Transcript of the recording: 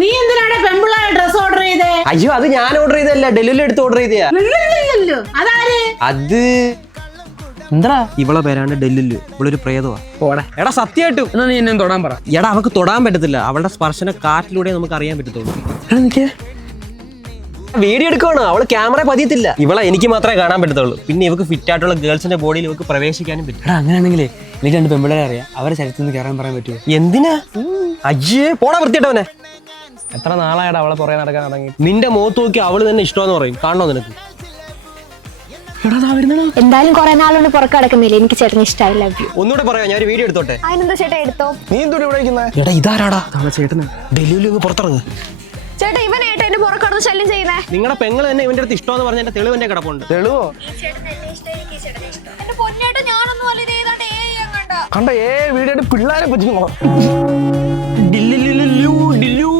നീ എന്തിനാണ് പെമ്പിള്ളാരെ dress order ചെയ്തേ? അയ്യോ അത് ഞാൻ ഓർഡർ ചെയ്തല്ല, ഡെലിവറി എടുത്ത് ഓർഡർ ചെയ്തയാ. അതാര്? അത് എന്താ ഇവളെ പേരാണ് ഡെല്ലുല്ലു. ഇവളൊരു പ്രേതവാ. എടാ സത്യമായിട്ടും എന്നാ നീ എന്നെ തൊടാൻ പറ. എടാ അവക്ക് തൊടാൻ പറ്റത്തില്ല. അവളുടെ സ്പർശന കാറ്റിലൂടെ നമുക്ക് അറിയാൻ പറ്റത്തുള്ളൂ. വീഡിയോ എടുക്കുവാണ്, അവള് ക്യാമറ പതിയത്തില്ല. ഇവളെ എനിക്ക് മാത്രമേ കാണാൻ പറ്റത്തുള്ളൂ. പിന്നെ ഇവക്ക് ഫിറ്റ് ആയിട്ടുള്ള ഗേൾസിന്റെ ബോഡിയിൽ ഇവക്ക് പ്രവേശിക്കാനും പറ്റും. എടാ അങ്ങനെയാണെങ്കിലേ എനിക്ക് 2 പെമ്പിള്ളേരെ അറിയാം, അവരെ ശരീരത്തിൽ നിന്ന് കയറാൻ പറയാൻ പറ്റുമോ? എന്തിനാ? അയ്യേ പോടാ വൃത്തിയിട്ടവനെ. എത്ര നാളായിട്ട് അവളെ പുറകെ നടക്കാൻ തുടങ്ങി. നിന്റെ മുഖത്ത് നോക്കി അവള് തന്നെ ഇഷ്ടമെന്ന് പറയും. കാണണോ നിനക്ക്? എന്തായാലും കുറെ നാളുകൊണ്ട് പുറത്ത് കിടക്കുന്നില്ല. എനിക്ക് ചേട്ടന് ഇഷ്ടമായി. Love you. ഒന്നുകൂടെ പറയാം, ഞാൻ ഒരു വീഡിയോ എടുത്തോട്ടെ. അതിനെന്താ ചേട്ടാ എടുത്തോ. നീ എന്തുകൊണ്ട് ഇവിടെ ഇരിക്കുന്നത്? എടാ ഇതാരാടാ? ചേട്ടന് ഡെലിവറി പുറത്തിറങ്ങ്. ചേട്ടാ ഇവനായിട്ട് എന്റെ പുറത്ത് കിടന്ന് ശല്യം ചെയ്യുന്നേ. നിങ്ങളുടെ പെങ്ങൾ തന്നെ ഇവന്റെ അടുത്ത് ഇഷ്ടമെന്ന് പറഞ്ഞ എന്റെ തെളിവ് എന്റെ കിടപ്പുണ്ട്. തെളിവോ? എന്റെ പൊന്നേട്ടാ ഞാനൊന്നും അല്ല ഇത് ഏതാണ്ട് കണ്ട വീഡിയോ പിള്ളേരെ പറ്റി ഡില്ലു